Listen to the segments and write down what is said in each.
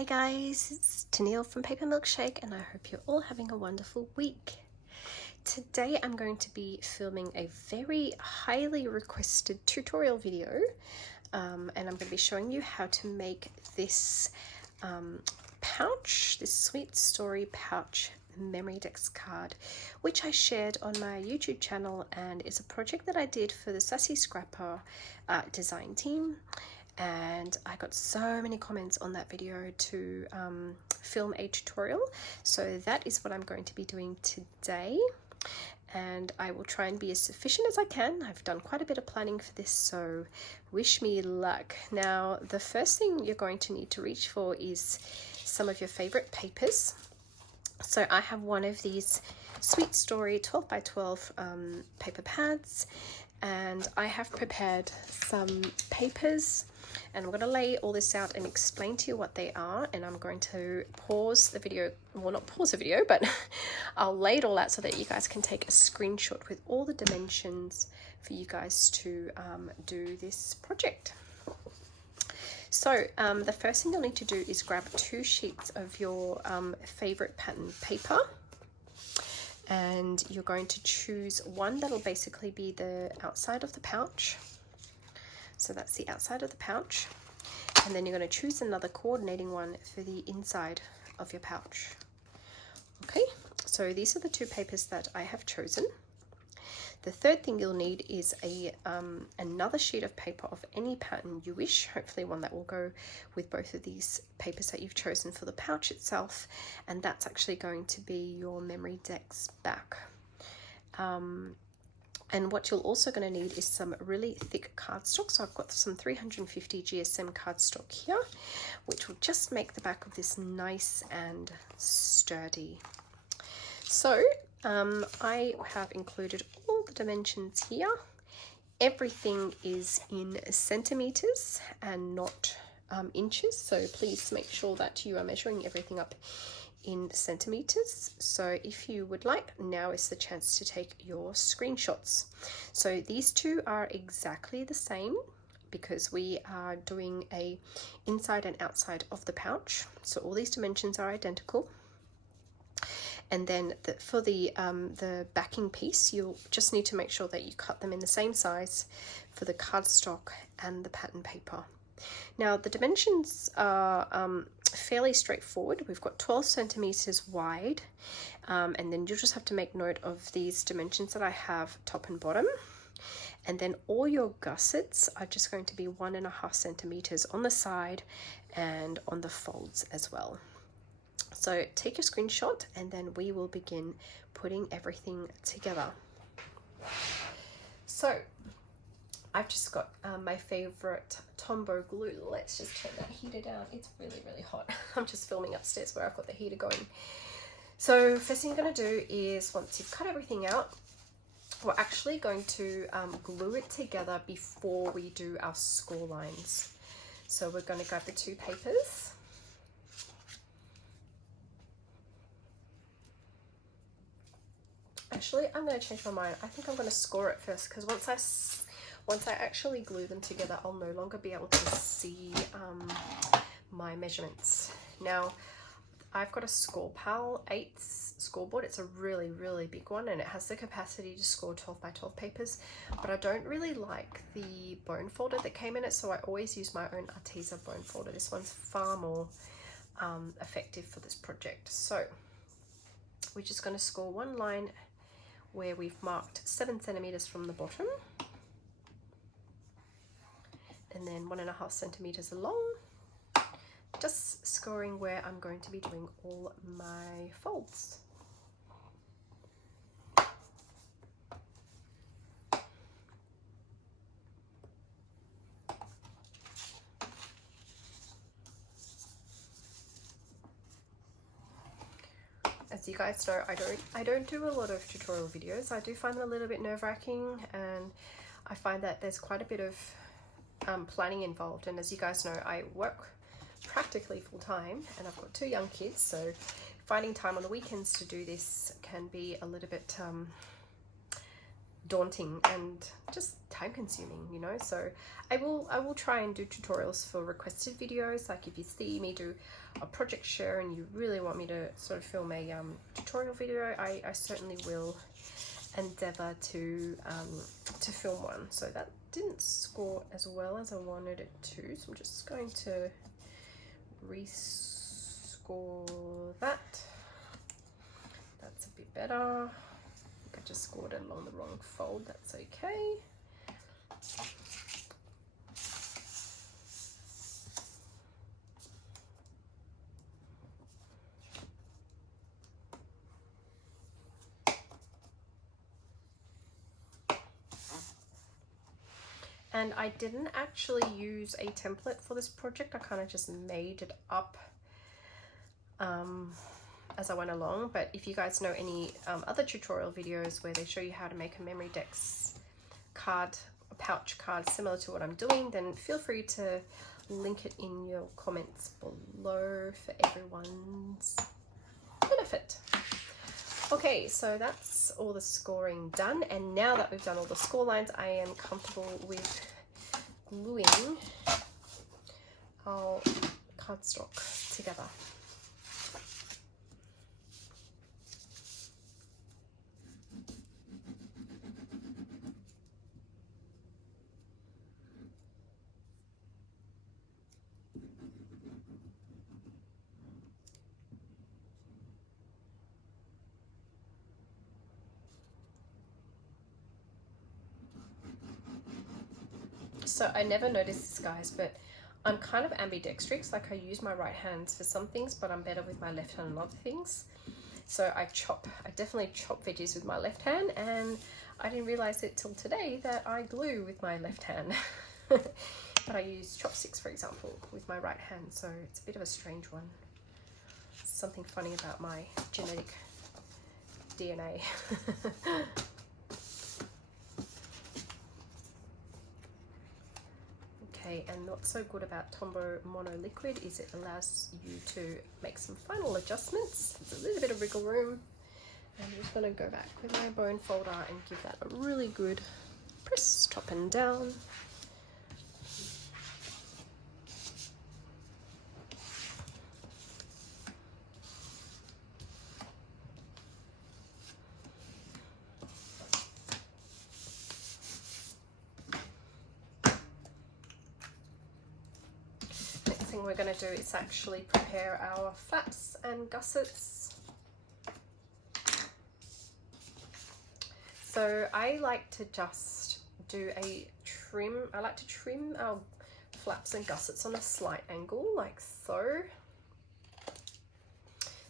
Hi guys, it's Tennille from Paper Milkshake and I hope you're all having a wonderful week. Today I'm going to be filming a very highly requested tutorial video and I'm going to be showing you how to make this pouch, this sweet story pouch Memorydex card, which I shared on my YouTube channel, and it's a project that I did for the Sassy Scrapper design team. And I got so many comments on that video to film a tutorial, so that is what I'm going to be doing today, and I will try and be as efficient as I can. I've done quite a bit of planning for this, so wish me luck. Now, the first thing you're going to need to reach for is some of your favorite papers. So I have one of these Sweet Story 12 by 12 paper pads, and I have prepared some papers, and I'm going to lay all this out and explain to you what they are, and I'm going to pause the video, well, not pause the video, but I'll lay it all out so that you guys can take a screenshot with all the dimensions for you guys to do this project. So the first thing you'll need to do is grab 2 sheets of your favorite pattern paper, and you're going to choose one that'll basically be the outside of the pouch. So that's the outside of the pouch, and then you're going to choose another coordinating one for the inside of your pouch. Okay, so these are the 2 papers that I have chosen. The third thing you'll need is another sheet of paper of any pattern you wish, hopefully one that will go with both of these papers that you've chosen for the pouch itself, and that's actually going to be your Memorydex back. And what you're also going to need is some really thick cardstock. So I've got some 350 GSM cardstock here, which will just make the back of this nice and sturdy. So I have included all the dimensions here. Everything is in centimeters and not inches, so please make sure that you are measuring everything up in centimeters. So if you would like, now is the chance to take your screenshots. So these 2 are exactly the same because we are doing a inside and outside of the pouch, so all these dimensions are identical. And then for the backing piece, you'll just need to make sure that you cut them in the same size for the cardstock and the pattern paper. Now the dimensions are fairly straightforward. We've got 12 centimeters wide, and then you'll just have to make note of these dimensions that I have top and bottom. And then all your gussets are just going to be 1.5 centimeters on the side and on the folds as well. So take your screenshot and then we will begin putting everything together. So I've just got my favorite Tombow glue. Let's just turn that heater down. It's really, really hot. I'm just filming upstairs where I've got the heater going. So first thing you're going to do is, once you've cut everything out, we're actually going to glue it together before we do our score lines. So we're going to grab the 2 papers. Actually, I'm going to change my mind. I think I'm going to score it first, because once I actually glue them together, I'll no longer be able to see my measurements. Now, I've got a ScorePal 8 scoreboard. It's a really, really big one, and it has the capacity to score 12 by 12 papers, but I don't really like the bone folder that came in it, so I always use my own Arteza bone folder. This one's far more effective for this project. So we're just going to score one line where we've marked 7 centimeters from the bottom, and then 1.5 centimeters along, just scoring where I'm going to be doing all my folds. As you guys know, I don't do a lot of tutorial videos. I do find them a little bit nerve-wracking, and I find that there's quite a bit of planning involved. And as you guys know, I work practically full-time, and I've got 2 young kids, so finding time on the weekends to do this can be a little bit daunting and just time consuming, you know. So I will try and do tutorials for requested videos. Like if you see me do a project share and you really want me to sort of film a tutorial video, I certainly will endeavor to film one. So that didn't score as well as I wanted it to, so I'm just going to rescore that. That's a bit better. I think I just scored it along the wrong fold. That's okay. And I didn't actually use a template for this project. I kind of just made it up as I went along. But if you guys know any other tutorial videos where they show you how to make a Memorydex card, a pouch card similar to what I'm doing, then feel free to link it in your comments below for everyone's benefit. Okay, so that's all the scoring done, and now that we've done all the score lines, I am comfortable with gluing our cardstock together. So I never noticed this, guys, but I'm kind of ambidextrous. Like I use my right hands for some things, but I'm better with my left hand on other things. So I definitely chop veggies with my left hand, and I didn't realize it till today that I glue with my left hand. But I use chopsticks, for example, with my right hand, so it's a bit of a strange one. Something funny about my genetic DNA. Okay, and what's so good about Tombow Mono Liquid is it allows you to make some final adjustments. There's a little bit of wriggle room. And I'm just going to go back with my bone folder and give that a really good press top and down. Thing we're going to do is actually prepare our flaps and gussets. So I like to just do a trim. I like to trim our flaps and gussets on a slight angle, like so.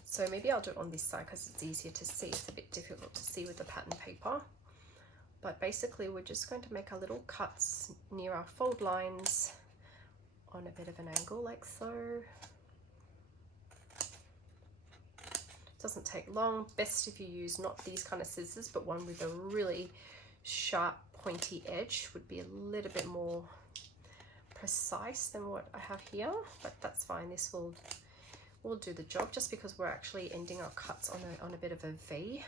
So maybe I'll do it on this side because it's easier to see. It's a bit difficult to see with the pattern paper. But basically we're just going to make our little cuts near our fold lines on a bit of an angle, like so. Doesn't take long. Best if you use not these kind of scissors, but one with a really sharp pointy edge would be a little bit more precise than what I have here, but that's fine. This will do the job, just because we're actually ending our cuts on a bit of a V.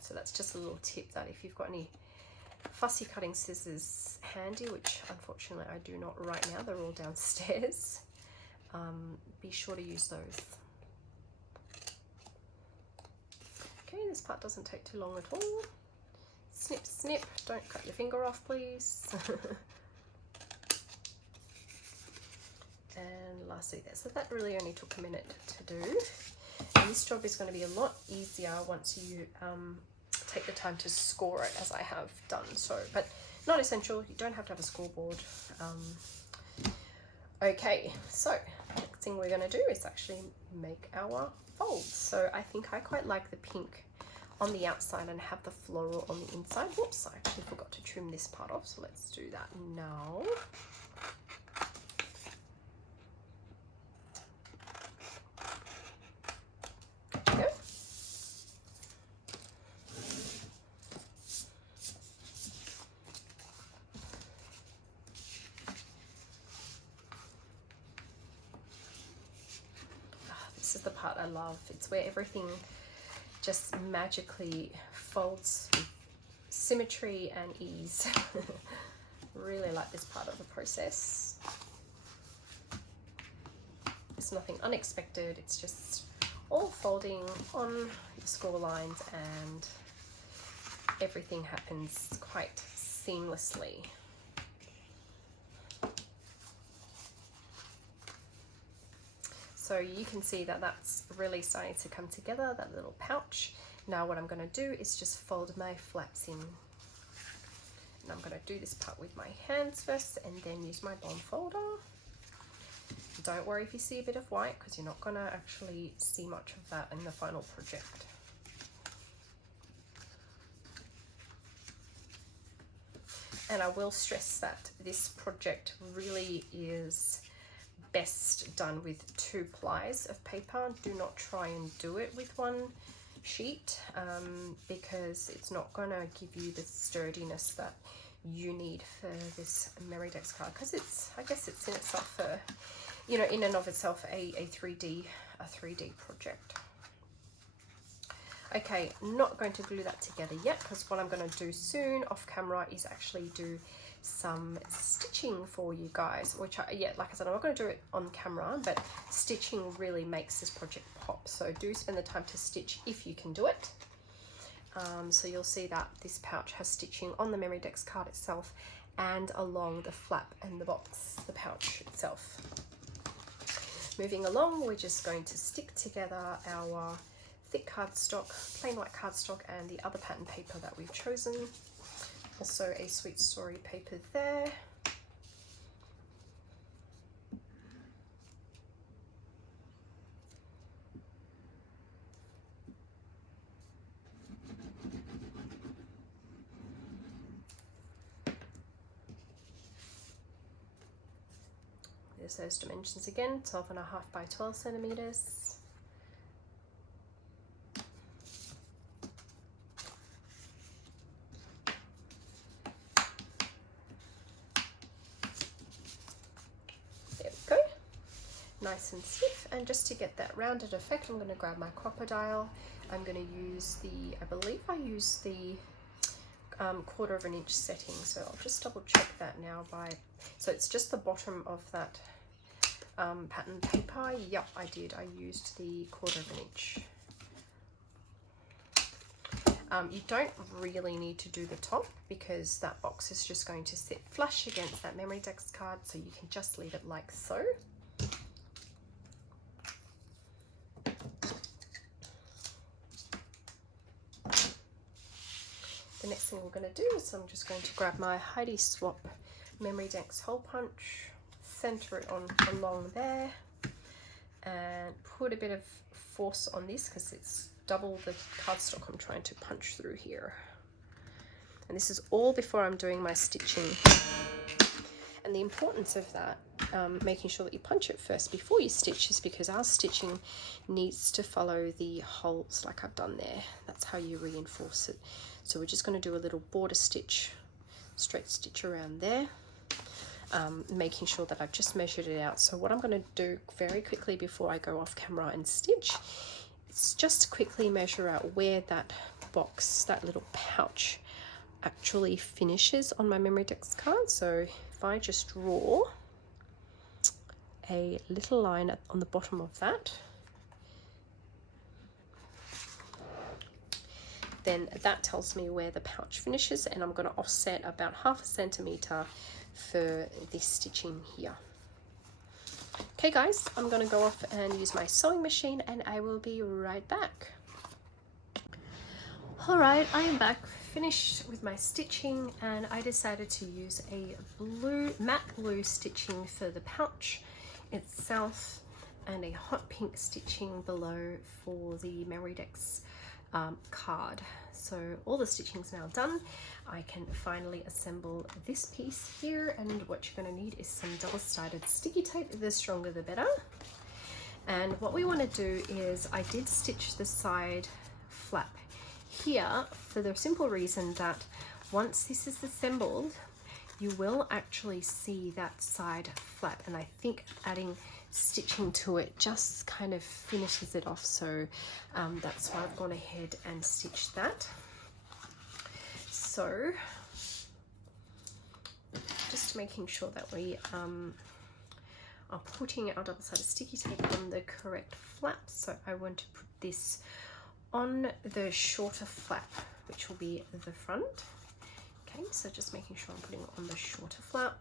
So that's just a little tip, that if you've got any fussy cutting scissors handy, which unfortunately I do not right now, they're all downstairs, be sure to use those. Okay, this part doesn't take too long at all. Snip, snip, don't cut your finger off, please. And lastly there, so that really only took a minute to do, and this job is going to be a lot easier once you take the time to score it, as I have done. So, but not essential, you don't have to have a scoreboard. Okay, so next thing we're going to do is actually make our folds. So I think I quite like the pink on the outside and have the floral on the inside. Whoops, I actually forgot to trim this part off, so let's do that now. This is the part I love. It's where everything just magically folds symmetry and ease. Really like this part of the process. There's nothing unexpected, it's just all folding on the score lines and everything happens quite seamlessly. So you can see that that's really starting to come together, that little pouch. Now what I'm going to do is just fold my flaps in. And I'm going to do this part with my hands first and then use my bond folder. Don't worry if you see a bit of white, because you're not going to actually see much of that in the final project. And I will stress that this project really is best done with 2 plies of paper. Do not try and do it with 1 sheet because it's not going to give you the sturdiness that you need for this Memorydex card, because it's, I guess it's in itself a, you know, in and of itself a 3D project. Okay, not going to glue that together yet, because what I'm going to do soon off camera is actually do some stitching for you guys, which like I said, I'm not going to do it on camera, but stitching really makes this project pop. So do spend the time to stitch if you can do it. So you'll see that this pouch has stitching on the Memorydex card itself and along the flap and the box, the pouch itself. Moving along, we're just going to stick together our thick cardstock, plain white cardstock, and the other pattern paper that we've chosen. Also a Sweet Story paper there. There's those dimensions again, 12.5 by 12 centimeters. There we go, nice and stiff. And just to get that rounded effect, I'm going to grab my crocodile. I'm going to use the, I believe I use the 1/4 inch setting, so I'll just double check that now by, so it's just the bottom of that pattern paper. Yep, I did. I used the 1/4 inch. You don't really need to do the top, because that box is just going to sit flush against that Memorydex card, so you can just leave it like so. The next thing we're going to do is I'm just going to grab my Heidi Swap Memorydex hole punch, center it on along there, and put a bit of force on this because it's double the cardstock I'm trying to punch through here. And this is all before I'm doing my stitching. And the importance of that, making sure that you punch it first before you stitch, is because our stitching needs to follow the holes like I've done there. That's how you reinforce it. So we're just going to do a little border stitch, straight stitch around there, making sure that I've just measured it out. So what I'm going to do very quickly before I go off camera and stitch is just quickly measure out where that box, that little pouch, actually finishes on my Memorydex card. So if I just draw a little line on the bottom of that, then that tells me where the pouch finishes, and I'm going to offset about 1/2 centimeter for this stitching here. Okay guys, I'm going to go off and use my sewing machine, and I will be right back. Alright, I am back, finished with my stitching, and I decided to use a matte blue stitching for the pouch itself and a hot pink stitching below for the Memorydex card. So all the stitching's now done. I can finally assemble this piece here, and what you're going to need is some double-sided sticky tape. The stronger the better. And what we want to do is, I did stitch the side flap here for the simple reason that once this is assembled, you will actually see that side flap, and I think adding stitching to it just kind of finishes it off. So that's why I've gone ahead and stitched that. So just making sure that we are putting our double-sided sticky tape on the correct flap. So I want to put this on the shorter flap, which will be the front. Okay, so just making sure I'm putting it on the shorter flap.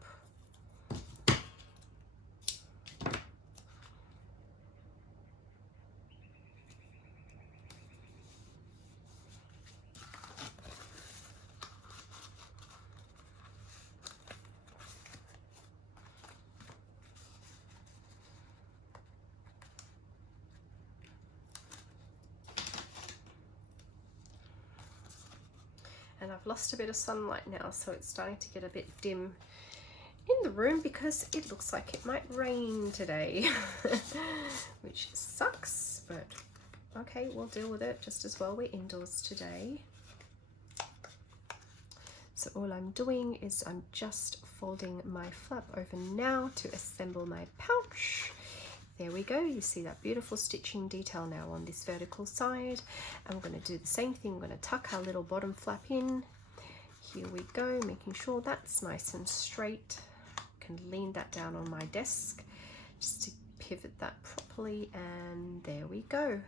And I've lost a bit of sunlight now, so it's starting to get a bit dim in the room because it looks like it might rain today, which sucks, but okay, we'll deal with it just as well. We're indoors today. So all I'm doing is I'm just folding my flap over now to assemble my pouch. There we go. You see that beautiful stitching detail now on this vertical side. I'm going to do the same thing. I'm going to tuck our little bottom flap in. Here we go, making sure that's nice and straight. I can lean that down on my desk just to pivot that properly, and there we go.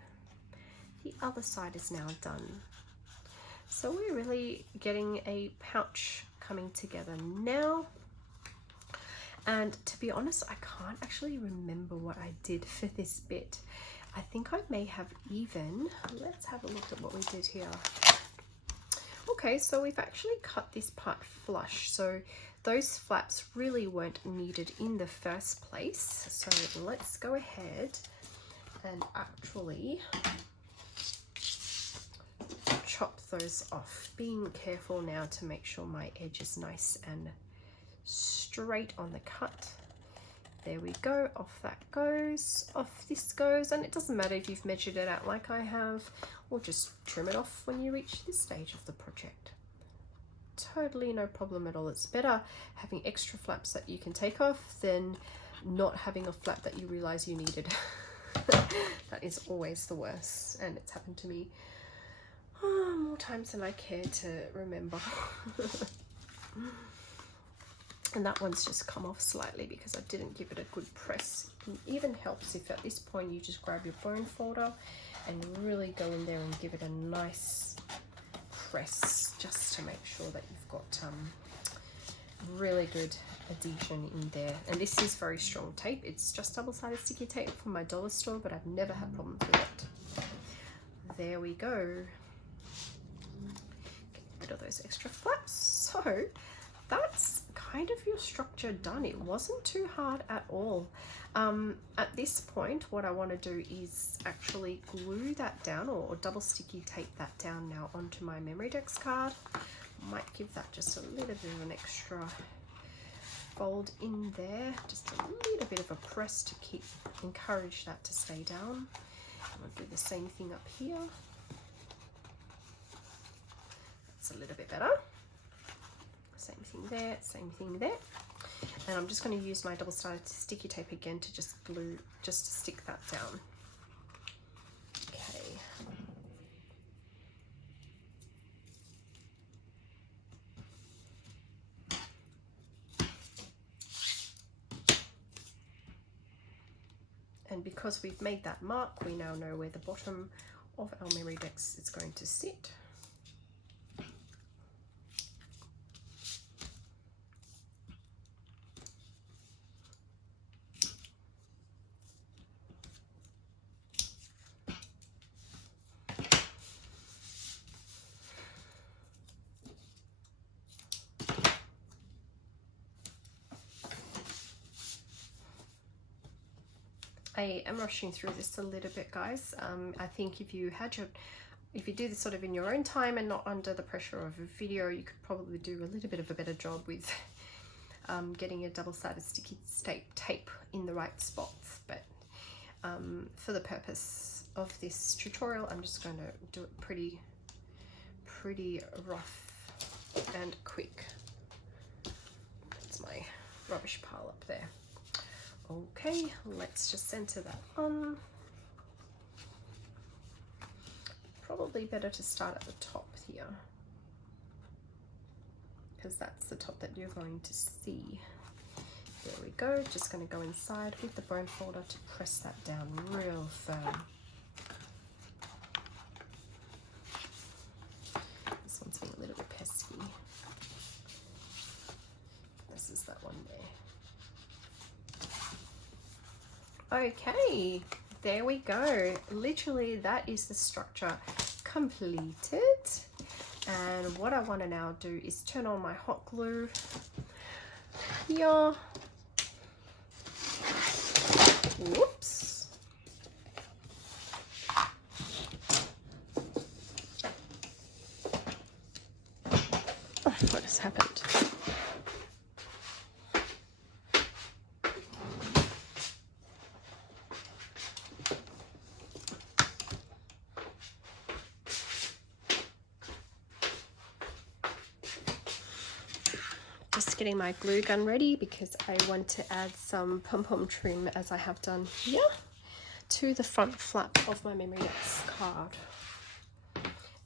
The other side is now done. So we're really getting a pouch coming together now. And to be honest, I can't actually remember what I did for this bit. I think I may have even, let's have a look at what we did here. Okay, so we've actually cut this part flush. So those flaps really weren't needed in the first place. So let's go ahead and actually chop those off. Being careful now to make sure my edge is nice and straight on the cut. There we go, off that goes, off this goes, and it doesn't matter if you've measured it out like I have, or just trim it off when you reach this stage of the project. Totally no problem at all. It's better having extra flaps that you can take off than not having a flap that you realize you needed. That is always the worst, and it's happened to me more times than I care to remember. And that one's just come off slightly because I didn't give it a good press. It even helps if at this point you just grab your bone folder and really go in there and give it a nice press just to make sure that you've got really good adhesion in there. And this is very strong tape. It's just double-sided sticky tape from my dollar store, but I've never had problems with it. There we go. Get rid of those extra flaps. So that's kind of your structure done. It wasn't too hard at all. At this point, what I want to do is actually glue that down, or double sticky tape that down now onto my Memorydex card. Might give that just a little bit of an extra fold in there, just a little bit of a press to encourage that to stay down. I'm going to do the same thing up here. That's a little bit better. Same thing there, same thing there. And I'm just going to use my double-sided sticky tape again to just glue, just to stick that down. Okay. And because we've made that mark, we now know where the bottom of our Memorydex is going to sit. I am rushing through this a little bit, guys. I think if you do this sort of in your own time and not under the pressure of a video, you could probably do a little bit of a better job with getting your double-sided sticky tape in the right spots. But for the purpose of this tutorial, I'm just going to do it pretty rough and quick. That's my rubbish pile up there. Okay, let's just center that on. Probably better to start at the top here. because that's the top that you're going to see. There we go. Just going to go inside with the bone folder to press that down real firm. This one's been a little bit pesky. This is that one there. Okay, there we go. Literally, that is the structure completed. And what I want to now do is turn on my hot glue here. Whoops. Oh, what has happened? Just getting my glue gun ready because I want to add some pom-pom trim, as I have done here, to the front flap of my Memorydex card.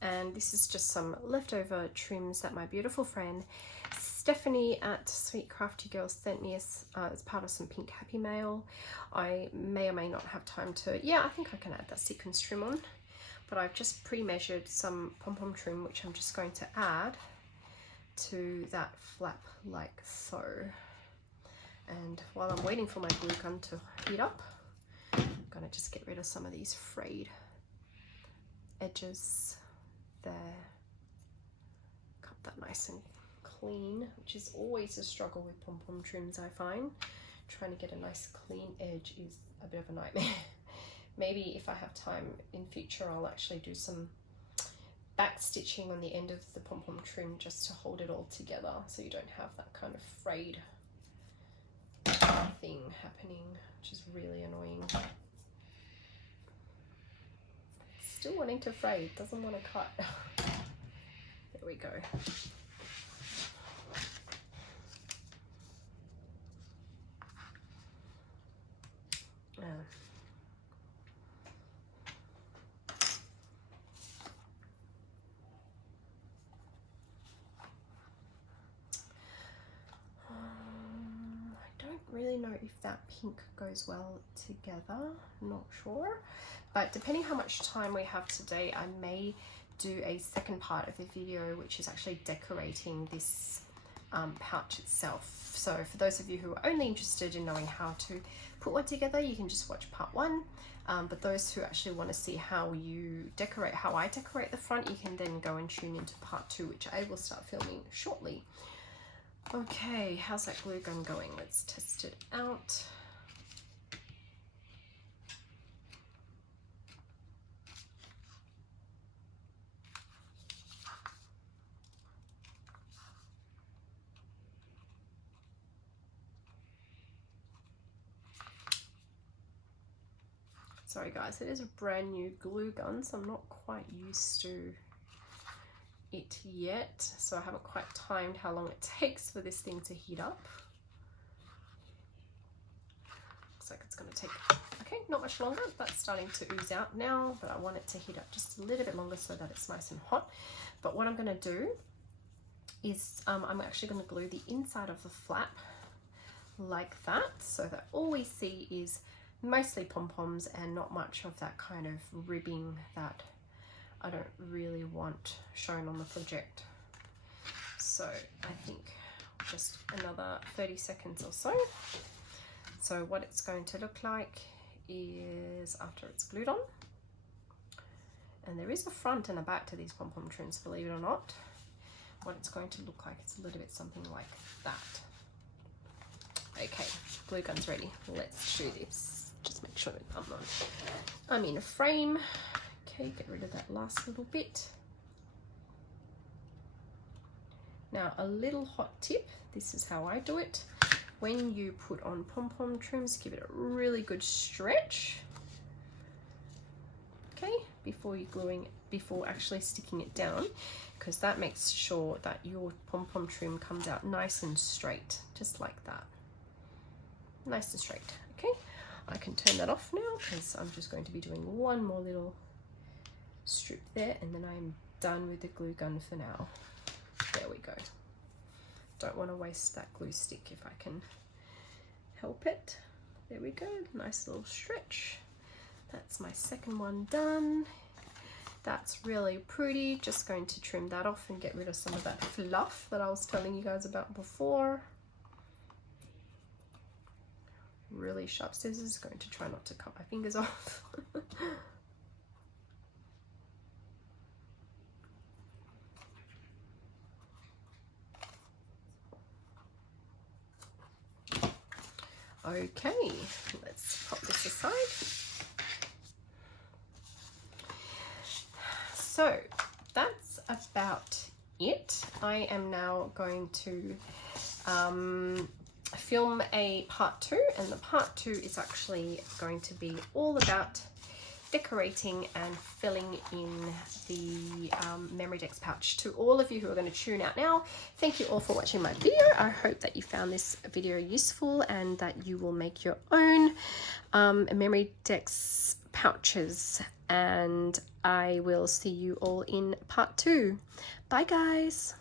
And this is just some leftover trims that my beautiful friend Stephanie at Sweet Crafty Girl sent me as part of some Pink Happy Mail. I may or may not have time to, yeah, I think I can add that sequins trim on, but I've just pre-measured some pom-pom trim, which I'm just going to add to that flap like so. And while I'm waiting for my glue gun to heat up, I'm gonna just get rid of some of these frayed edges there. Cut that nice and clean, which is always a struggle with pom-pom trims, I find. Trying to get a nice clean edge is a bit of a nightmare. Maybe if I have time in future, I'll actually do some back stitching on the end of the pom-pom trim just to hold it all together, so you don't have that kind of frayed thing happening, which is really annoying. Still wanting to fray, doesn't want to cut. There we go. Really know if that pink goes well together, not sure, but depending how much time we have today, I may do a second part of the video, which is actually decorating this pouch itself. So for those of you who are only interested in knowing how to put one together, you can just watch part one, but those who actually want to see how you decorate, how I decorate the front, you can then go and tune into part two, which I will start filming shortly. Okay, how's that glue gun going? Let's test it out. Sorry guys, it is a brand new glue gun, so I'm not quite used to it yet, so I haven't quite timed how long it takes for this thing to heat up. Looks like it's going to take, okay, not much longer. That's starting to ooze out now, but I want it to heat up just a little bit longer so that it's nice and hot. But what I'm going to do is I'm actually going to glue the inside of the flap like that, so that all we see is mostly pom-poms and not much of that kind of ribbing that I don't really want shown on the project. So I think just another 30 seconds or so. So what it's going to look like is after it's glued on, and there is a front and a back to these pom-pom trims, believe it or not. What it's going to look like, it's a little bit something like that. Okay, glue gun's ready. Let's do this. Just make sure that I'm in a frame. Okay, get rid of that last little bit. Now a little hot tip, this is how I do it. When you put on pom-pom trims, give it a really good stretch. Okay, before actually sticking it down, because that makes sure that your pom-pom trim comes out nice and straight, just like that. Nice and straight. Okay, I can turn that off now because I'm just going to be doing one more little strip there, and then I'm done with the glue gun for now. There we go. don't want to waste that glue stick if I can help it. There we go, nice little stretch. That's my second one done. That's really pretty. Just going to trim that off and get rid of some of that fluff that I was telling you guys about before. Really sharp scissors, going to try not to cut my fingers off. Okay, let's pop this aside. So that's about it. I am now going to film a part 2, and the part 2 is actually going to be all about decorating and filling in the Memorydex pouch. To all of you who are going to tune out now, thank you all for watching my video. I hope that you found this video useful and that you will make your own Memorydex pouches, and I will see you all in part 2. Bye guys.